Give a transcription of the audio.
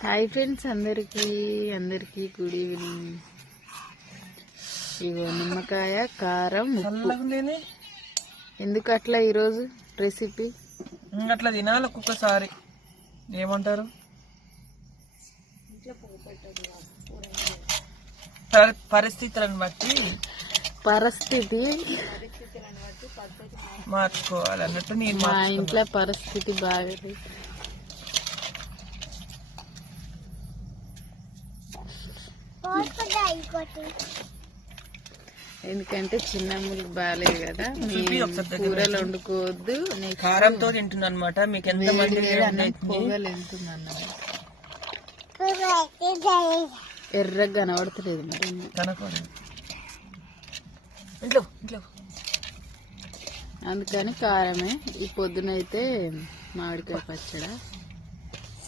Hi friends, అందరికీ good evening. ఇగో నిమ్మకాయ, కారం, ఉప్పు. ఎందుకు అట్లా ఈరోజు రెసిపీ అట్లా తినాలి ఒక్కొక్కసారి. ఏమంటారు? పరిస్థితులను బట్టి మార్చుకోవాలి అన్నట్టు. నేను మా ఇంట్లో పరిస్థితి బాగా ఎందుకంటే చిన్నమ్మకి బాగాలేదు కదా, కూరలు వండుకోవద్దు. కారంతో తింటున్నా అనమాట. మీకు ఎంత మంది పొగలు వెళ్తుందన్నమాట. ఎర్రగా కనబడతలేదు మరి కనపడదు ఇంట్లో ఇంట్లో. అందుకని కారమే. ఈ పొద్దునైతే మామిడికాయ పచ్చడా.